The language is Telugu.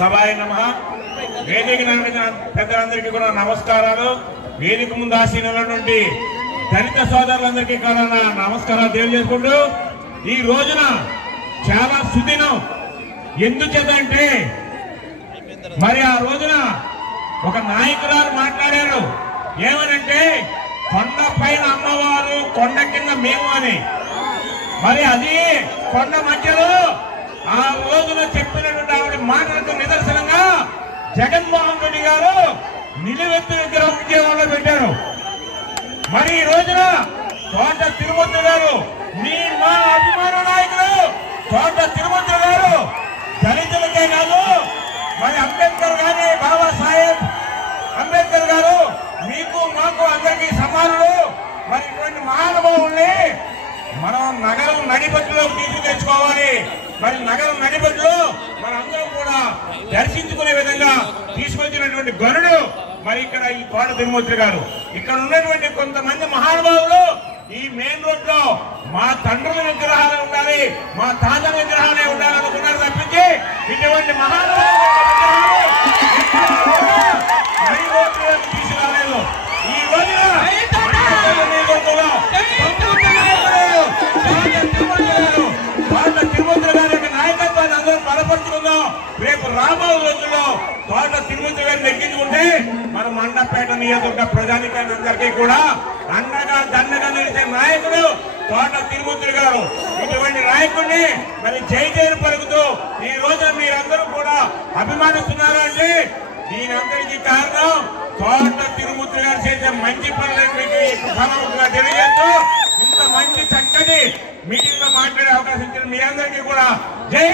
సభాయ నమ. వేదిక పెద్దలందరికీ కూడా నమస్కారాలు. వేదిక ముందు ఆసీనులటువంటి దళిత సోదరులందరికీ కూడా నమస్కారాలు తెలియజేసుకుంటూ ఈ రోజున చాలా సుదినం. ఎందుచేతంటే మరి ఆ రోజున ఒక నాయకురాలు మాట్లాడారు. ఏమనంటే కొండ పైన అమ్మవారు కొండ కింద మేము అని. మరి అది కొండ మధ్యలో ఆ రోజున చెప్పినటువంటి మాటలకు నిదర్శనంగా జగన్మోహన్ రెడ్డి గారు నిలువెత్తు విగ్రహం విజయవాడలో పెట్టారు. మరి ఈ రోజున తోట తిరుమూర్తి గారు మీ మా అభిమాన నాయకులు తోట తిరుమూర్తి గారు దళితులకే కాదు మరి అంబేద్కర్ గారి బాబా సాహెబ్ అంబేద్కర్ గారు మీకు మాకు అందరికీ సమానులు. మరి ఇటువంటి మహానుభావుల్ని మనం నగరం నడిపట్టులోకి తీసుకు తెచ్చుకోవాలి. మరి నగరం నడిబడిలో మన అందరం కూడా దర్శించుకునే విధంగా తీసుకొచ్చినటువంటి గనుడు మరి ఇక్కడ ఈ కోట తిరుమూర్తి గారు. ఇక్కడ ఉన్నటువంటి కొంతమంది మహానుభావులు ఈ మెయిన్ రోడ్లో మా తండ్రుల విగ్రహాలే ఉండాలి మా తాతల విగ్రహాలు రేపు రాబో రోజుల్లో తోట తిరుమతి గారిని ఎక్కించుకుంటే మన మండపేట నియోజకవర్గ ప్రజానికానికి కూడా అండగా దండగా నిలిచే నాయకుడు తోట తిరుమతులు గారు. ఇటువంటి నాయకుడిని మరి జై జైలు పలుకుతూ ఈ రోజు మీరందరూ కూడా అభిమానిస్తున్నారు అంటే దీనందరికీ కారణం తోట తిరుమతి గారు చేసే మంచి పనులను మీకు తెలియజేస్తూ ఇంత మంచి చక్కని మీటింగ్లో మాట్లాడే అవకాశం ఇచ్చిన మీ అందరికీ కూడా జై